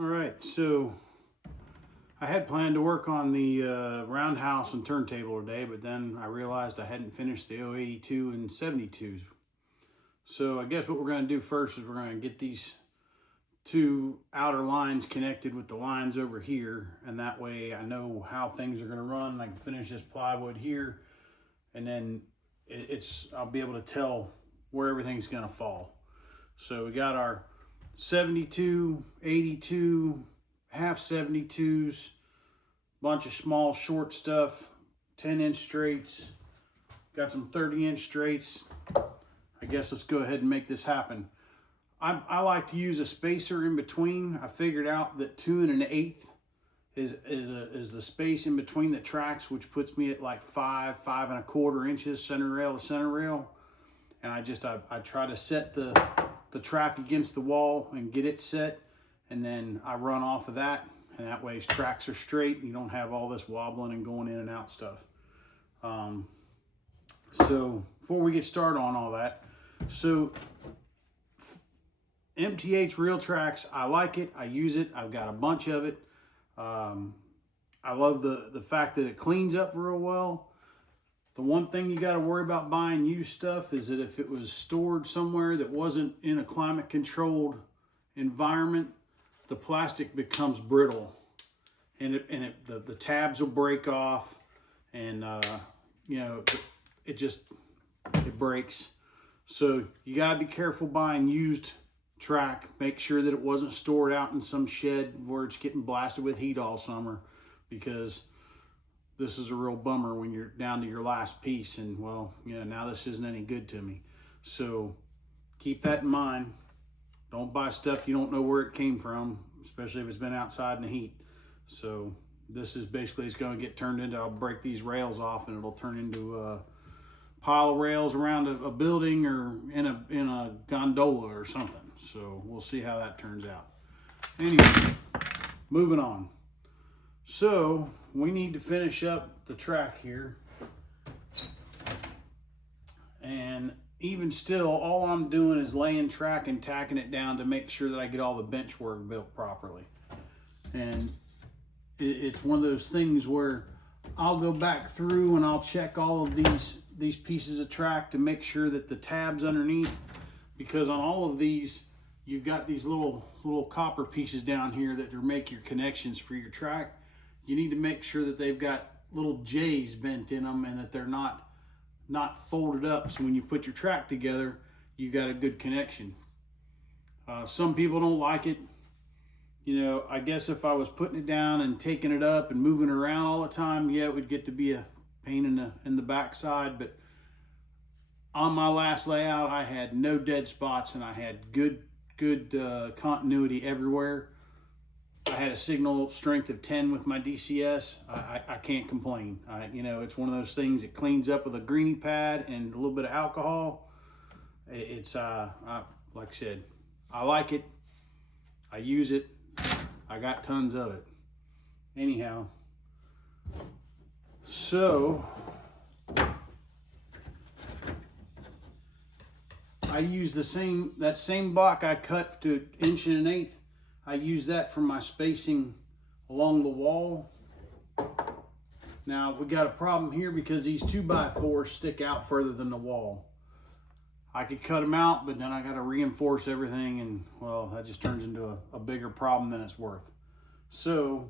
All right, so I had planned to work on the roundhouse and turntable today, but then I realized I hadn't finished the 082 and 72s. So I guess what we're going to do first is we're going to get these two outer lines connected with the lines over here, and that way I know how things are going to run. I can finish this plywood here, and then I'll be able to tell where everything's going to fall. So we got our 72, 82, half 72s, bunch of small short stuff, 10-inch straights, got some 30-inch straights. I guess let's go ahead and make this happen. I like to use a spacer in between. I figured out that 2 1/8 is the space in between the tracks, which puts me at like 5 1/4 inches center rail to center rail. And I try to set the track against the wall and get it set, and then I run off of that, and that way tracks are straight and you don't have all this wobbling and going in and out stuff. So before we get started on all that, so MTH Real Tracks, I like it, I use it, I've got a bunch of it. I love the fact that it cleans up real well. The one thing you got to worry about buying used stuff is that if it was stored somewhere that wasn't in a climate controlled environment, the plastic becomes brittle, and the tabs will break off, and you know, it breaks. So you got to be careful buying used track. Make sure that it wasn't stored out in some shed where it's getting blasted with heat all summer, because this is a real bummer when you're down to your last piece and, well, now this isn't any good to me. So keep that in mind. Don't buy stuff you don't know where it came from, especially if it's been outside in the heat. So this is basically, it's going to get turned into, I'll break these rails off and it'll turn into a pile of rails around a building or in a gondola or something. So we'll see how that turns out. Anyway, moving on. So we need to finish up the track here. And even still, all I'm doing is laying track and tacking it down to make sure that I get all the bench work built properly. And it's one of those things where I'll go back through and I'll check all of these pieces of track to make sure that the tabs underneath, because on all of these, you've got these little copper pieces down here that make your connections for your track. You need to make sure that they've got little J's bent in them and that they're not folded up, so when you put your track together, you got a good connection. Some people don't like it. I guess if I was putting it down and taking it up and moving around all the time, yeah, it would get to be a pain in the backside. But on my last layout, I had no dead spots and I had good continuity everywhere. I had a signal strength of 10 with my DCS. I can't complain. It's one of those things that cleans up with a greenie pad and a little bit of alcohol. It's like I said, I like it. I use it. I got tons of it. Anyhow, so I use that same block I cut to 1 1/8. I use that for my spacing along the wall. Now we got a problem here because these 2x4s stick out further than the wall. I could cut them out, but then I got to reinforce everything, and well, that just turns into a bigger problem than it's worth. So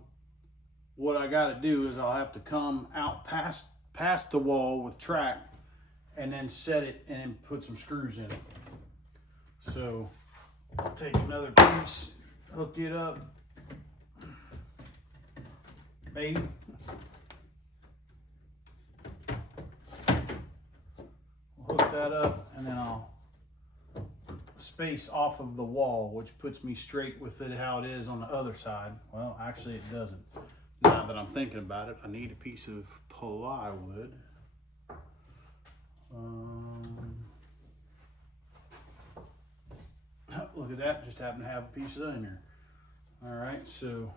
what I got to do is I'll have to come out past the wall with track and then set it and then put some screws in it. So I'll take another piece, hook it up, maybe. Hook that up, and then I'll space off of the wall, which puts me straight with it how it is on the other side. Well, actually it doesn't. Now that I'm thinking about it, I need a piece of plywood. Look at that, just happen to have a piece of that in there. All right, so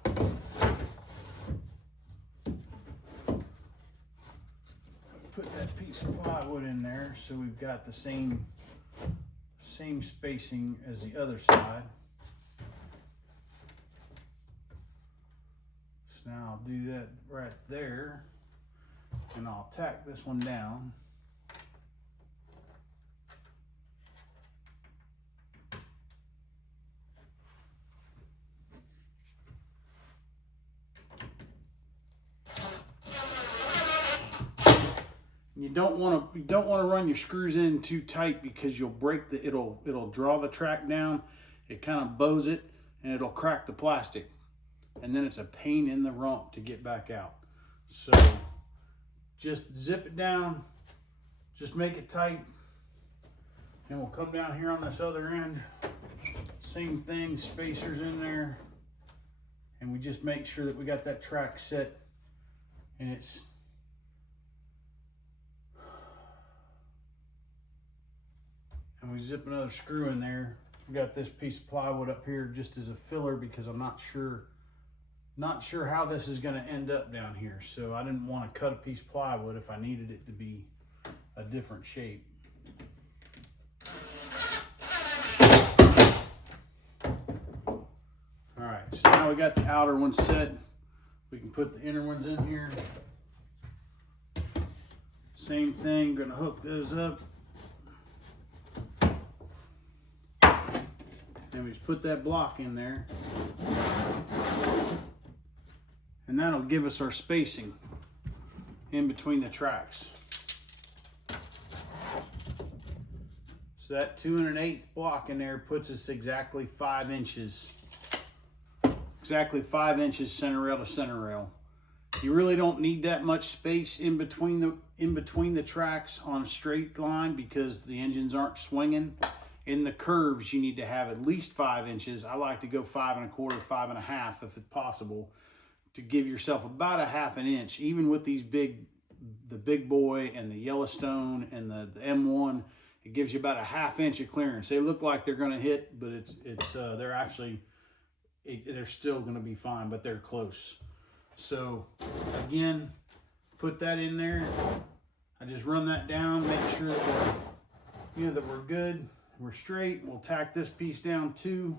put that piece of plywood in there so we've got the same spacing as the other side. So now I'll do that right there, and I'll tack this one down. You don't want to run your screws in too tight, because you'll break the it'll draw the track down. It kind of bows it, and it'll crack the plastic, and then it's a pain in the rump to get back out. So just zip it down, just make it tight, and we'll come down here on this other end. Same thing, spacers in there, and we just make sure that we got that track set, and we zip another screw in there. We got this piece of plywood up here just as a filler, because I'm not sure how this is going to end up down here. So I didn't want to cut a piece of plywood if I needed it to be a different shape. All right, so now we got the outer one set. We can put the inner ones in here. Same thing, gonna hook those up. And we just put that block in there. And that'll give us our spacing in between the tracks. So that 2 1/8 block in there puts us exactly 5 inches. Exactly 5 inches center rail to center rail. You really don't need that much space in between the tracks on a straight line, because the engines aren't swinging. In the curves, you need to have at least 5 inches. I like to go 5 1/4, 5 1/2 if it's possible, to give yourself about a 1/2 inch. Even with these the big boy and the Yellowstone and the M1, it gives you about a 1/2 inch of clearance. They look like they're going to hit, but they're actually they're still going to be fine, but they're close. So again, put that in there. I just run that down, make sure that we're good. We're straight. We'll tack this piece down too.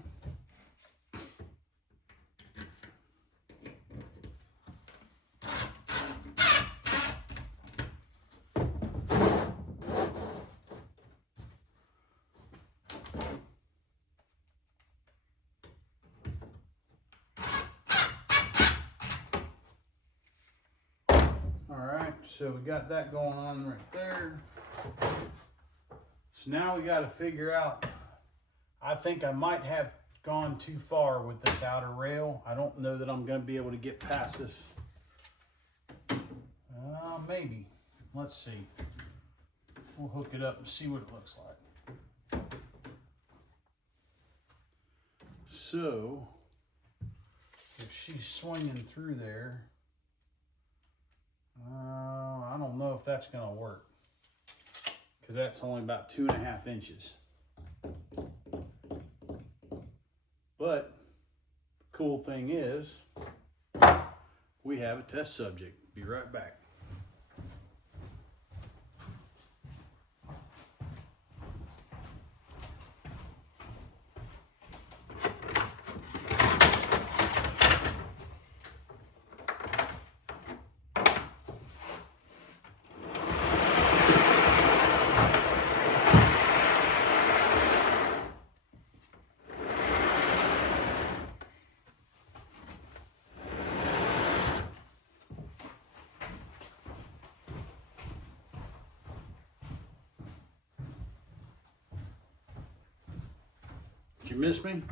All right, so we got that going on right there. So now we got to figure out, I think I might have gone too far with this outer rail. I don't know that I'm going to be able to get past this. Maybe. Let's see. We'll hook it up and see what it looks like. So, if she's swinging through there, I don't know if that's going to work, because that's only about 2 1/2 inches. But the cool thing is, we have a test subject. Be right back. Did you miss me?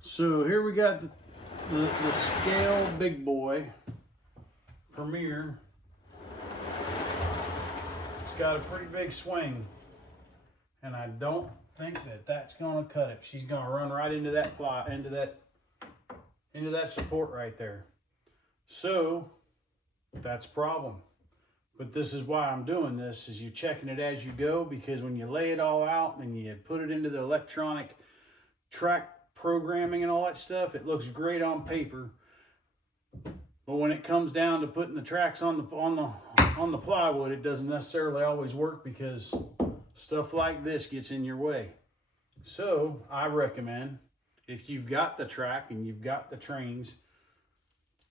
So here we got the scale big boy Premier. It's got a pretty big swing, and I don't think that's going to cut it. She's going to run right into that into that support right there. So that's a problem. But this is why I'm doing this, is you're checking it as you go, because when you lay it all out and you put it into the electronic track programming and all that stuff, it looks great on paper. But when it comes down to putting the tracks on the plywood, it doesn't necessarily always work, because stuff like this gets in your way. So I recommend, if you've got the track and you've got the trains,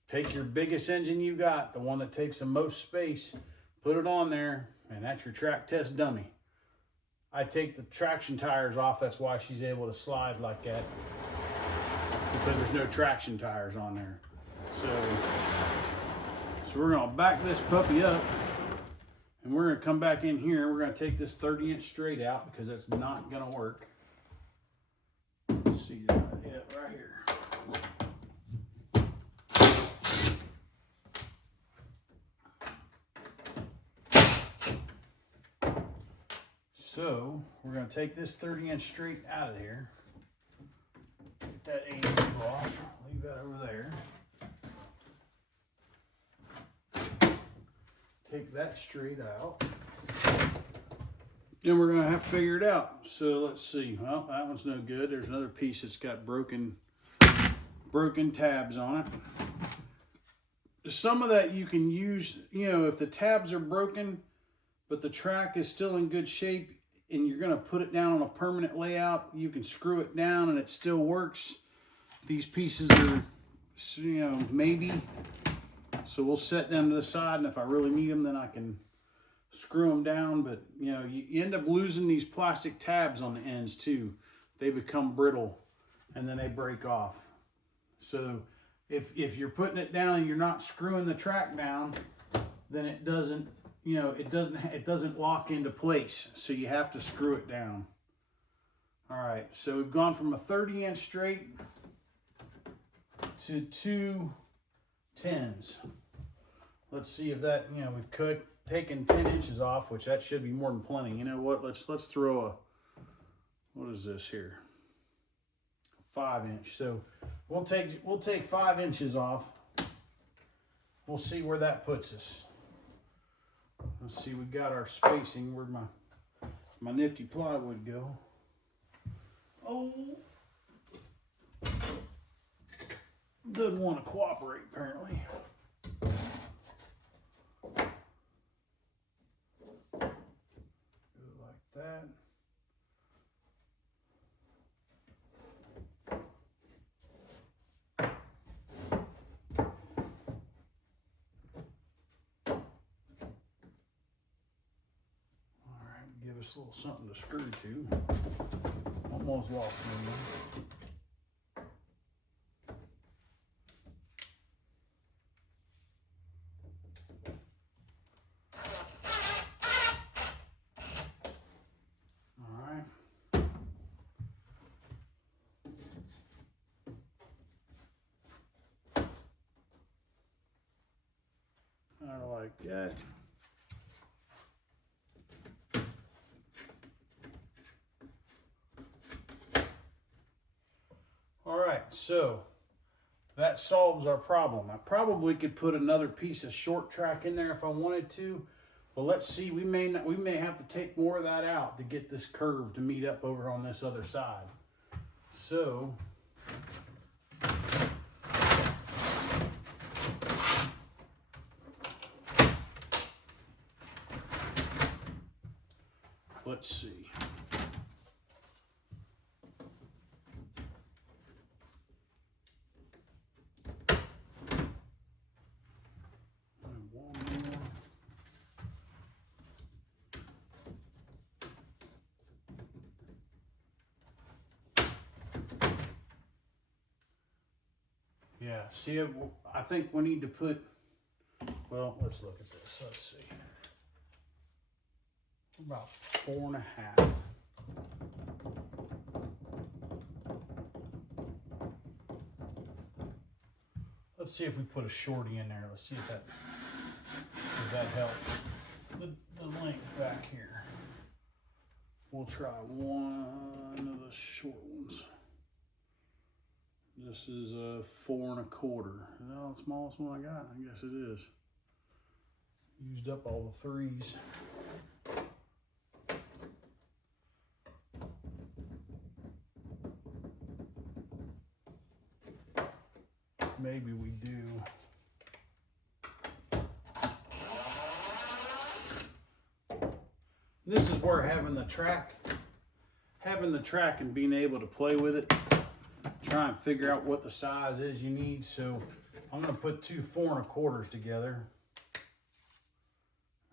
take your biggest engine you got, the one that takes the most space, put it on there, and that's your track test dummy. I take the traction tires off, that's why she's able to slide like that, because there's no traction tires on there. So we're gonna back this puppy up, and we're gonna come back in here, and we're gonna take this 30-inch straight out, because that's not gonna work. Let's see that, yeah, right here. So we're going to take this 30-inch straight out of here. Get that 8 off. Leave that over there. Take that straight out. Then we're going to have to figure it out. So let's see. Well, that one's no good. There's another piece that's got broken tabs on it. Some of that you can use, you know, if the tabs are broken, but the track is still in good shape, and you're going to put it down on a permanent layout, you can screw it down and it still works. These pieces are, you know, maybe. So we'll set them to the side, and if I really need them, then I can screw them down. But, you know, you end up losing these plastic tabs on the ends too. They become brittle, and then they break off. So if you're putting it down and you're not screwing the track down, then it doesn't, you know, it doesn't lock into place, so you have to screw it down. All right, so we've gone from a 30-inch straight to 2 10s. Let's see if that, you know, we've taken 10 inches off, which that should be more than plenty. You know what? Let's throw a, what is this here? 5-inch. So we'll take 5 inches off. We'll see where that puts us. Let's see, we got our spacing. Where'd my nifty plywood go? Oh, doesn't want to cooperate apparently. Do it like that. Give us a little something to screw to. Almost lost one. All right. I like that. So that solves our problem. I probably could put another piece of short track in there if I wanted to, but let's see, we may have to take more of that out to get this curve to meet up over on this other side. So let's see. Yeah, see, I think we need to put, well, let's look at this. Let's see. About 4.5. Let's see if we put a shorty in there. Let's see if that helps. The length back here. We'll try one of the short ones. This is a 4 1/4. No, the smallest one I got. I guess it is. Used up all the 3s. Maybe we do. This is where having the track and being able to play with it, try and figure out what the size is you need. So I'm going to put two 4 1/4s together.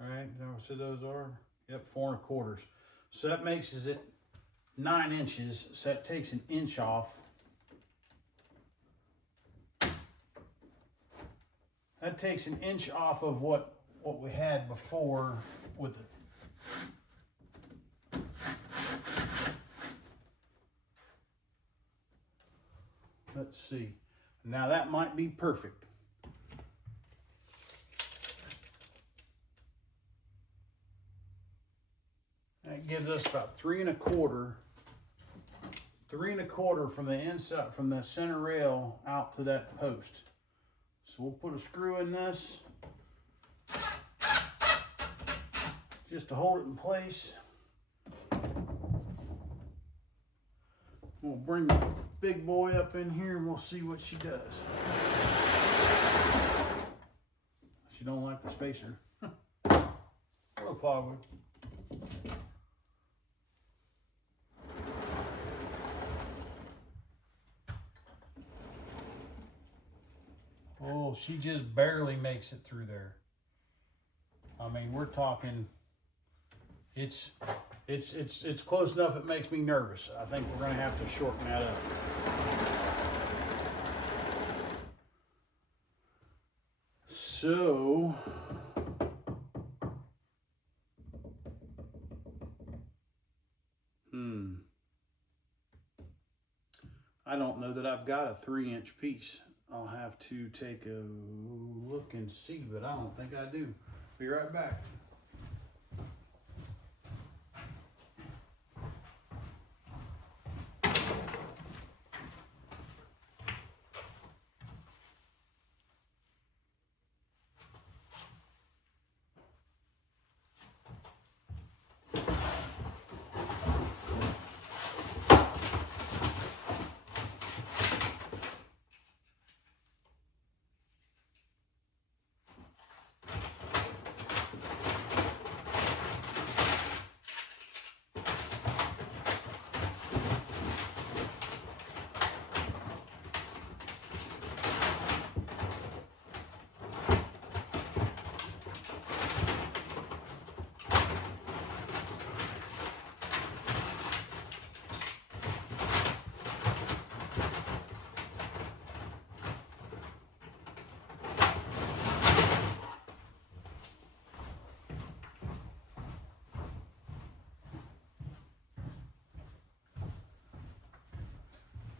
All right, you know what those are? Yep, 4 1/4s. So that makes it 9 inches. So that takes an inch off. That takes an inch off of what we had before with it. Let's see. Now that might be perfect. That gives us about 3 1/4. 3 1/4 from the inside, from the center rail out to that post. So we'll put a screw in this just to hold it in place. We'll bring the big boy up in here and we'll see what she does. She don't like the spacer. Or plywood. Oh, she just barely makes it through there. I mean, we're talking, it's close enough it makes me nervous. I think we're gonna have to shorten that up. So, I don't know that I've got a 3-inch piece. I'll have to take a look and see, but I don't think I do. Be right back.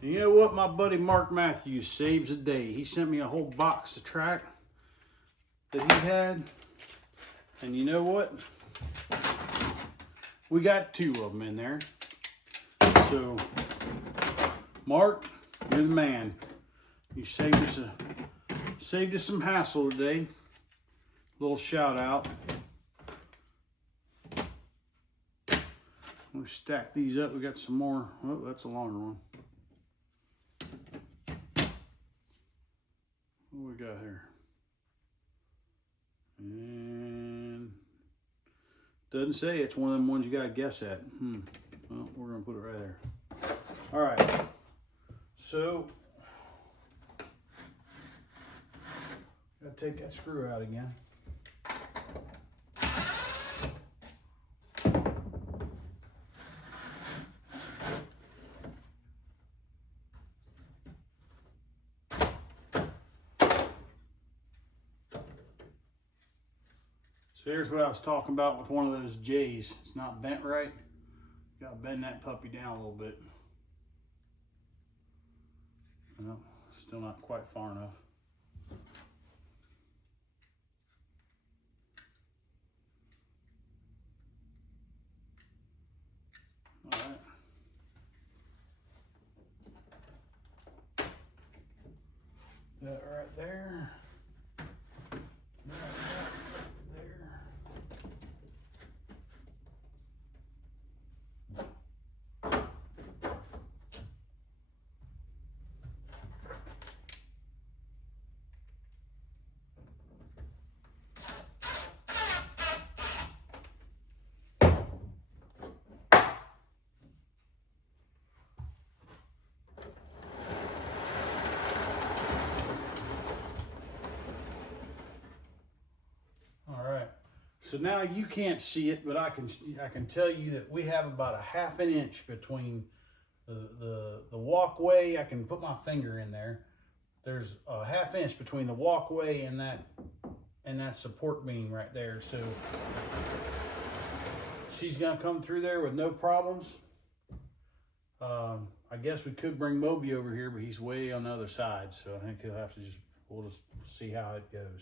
And you know what? My buddy Mark Matthews saves a day. He sent me a whole box of track that he had. And you know what? We got 2 of them in there. So, Mark, you're the man. You saved us some hassle today. Little shout out. We stack these up. We got some more. Oh, that's a longer one. What we got here? And doesn't say. It's one of them ones you gotta guess at. Well, we're gonna put it right there. All right. So, gotta take that screw out again. So here's what I was talking about with one of those J's. It's not bent right. Got to bend that puppy down a little bit. No, still not quite far enough. All right. That right there. So now you can't see it, but I can tell you that we have about a half an inch between the walkway. I can put my finger in there. There's a half inch between the walkway and that support beam right there. So she's gonna come through there with no problems. I guess we could bring Moby over here, but he's way on the other side, so I think he'll have to we'll just see how it goes.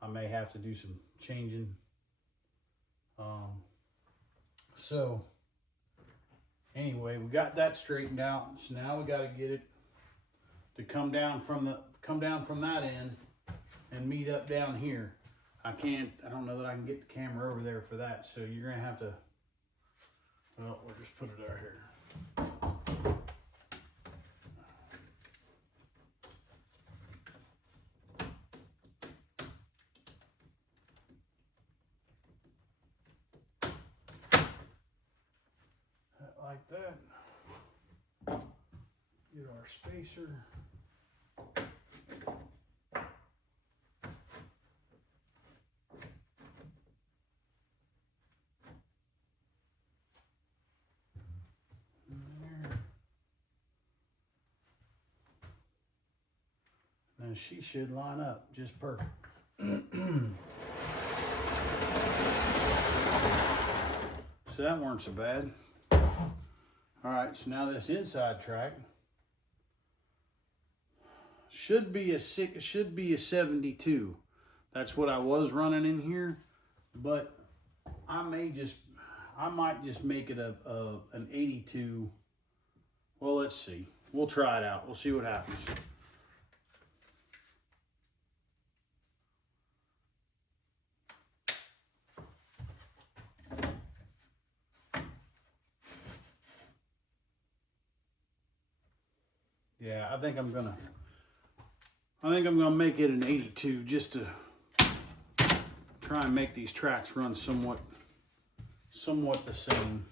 I may have to do some changing. So anyway, we got that straightened out. So now we got to get it to come down from that end and meet up down here. I don't know that I can get the camera over there for that. So you're gonna have to, well, we'll just put it out here. Like that. Get our spacer. And she should line up just perfect. So that weren't so bad. All right, so now this inside track should be a 72. That's what I was running in here, but I might just make it an 82. Well, let's see. We'll try it out. We'll see what happens. Yeah, I think I'm gonna make it an 82 just to try and make these tracks run somewhat the same.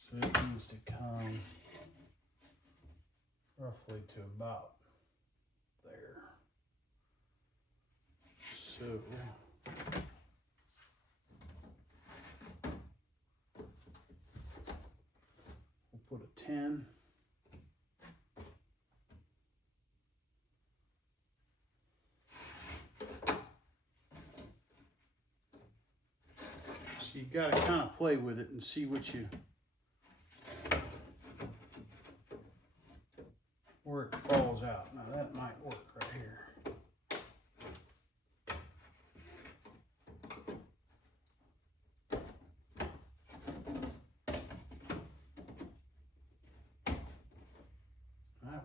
So it needs to come roughly to about there. So put a 10. So you got to kind of play with it and see where it falls out. Now that might work right here.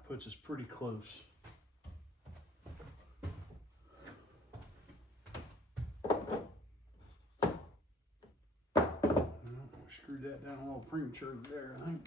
Puts us pretty close. Screwed that down a little premature there, I think.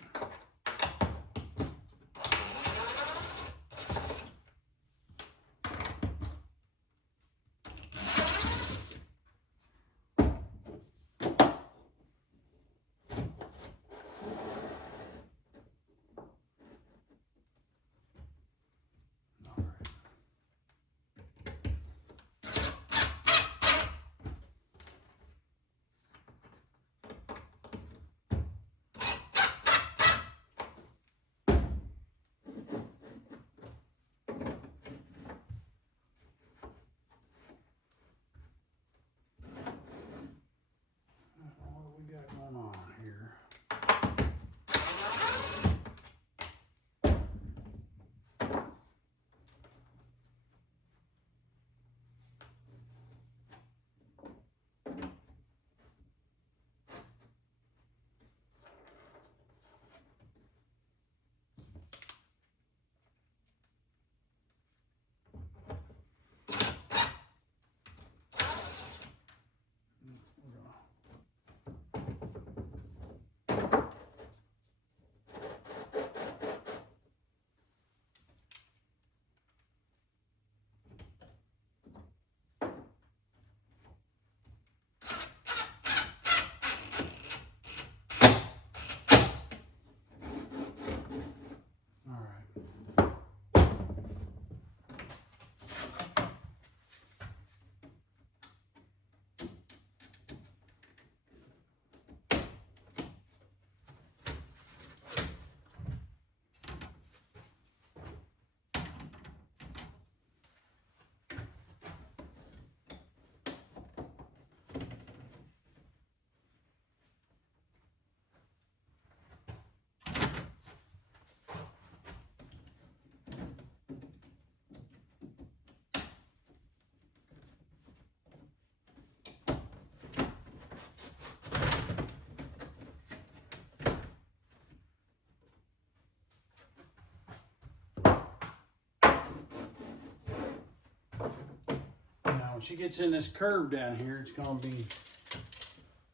when she gets in this curve down here, it's going to be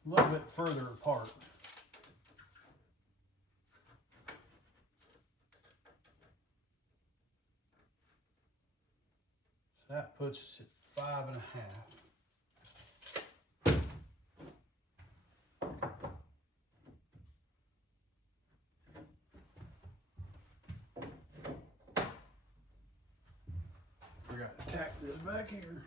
a little bit further apart. So that puts us at 5.5. Forgot to tack this back here.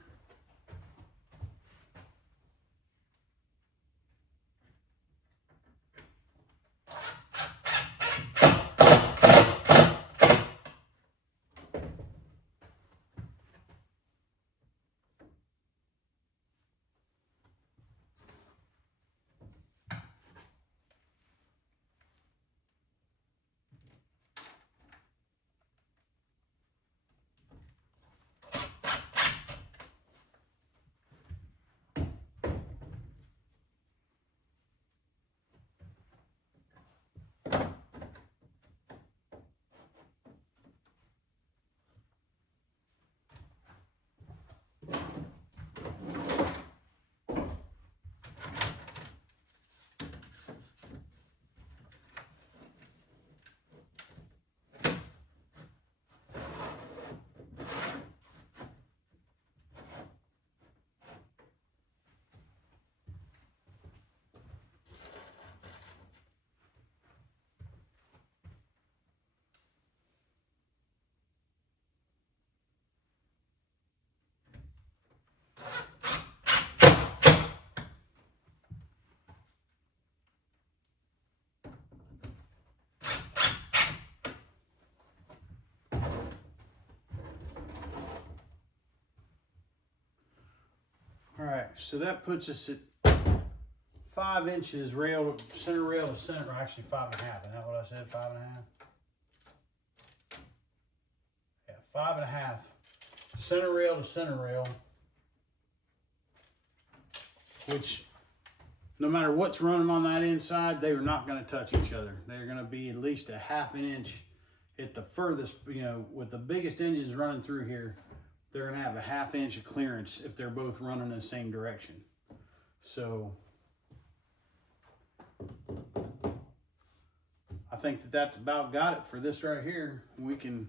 All right, so that puts us at 5 inches center rail to center, actually 5.5. Isn't that what I said, 5.5? Yeah, 5.5 center rail to center rail, which no matter what's running on that inside, they are not going to touch each other. They're going to be at least a 1/2 inch at the furthest, with the biggest engines running through here. They're going to have a 1/2 inch of clearance if they're both running in the same direction. So I think that that's about got it for this right here. We can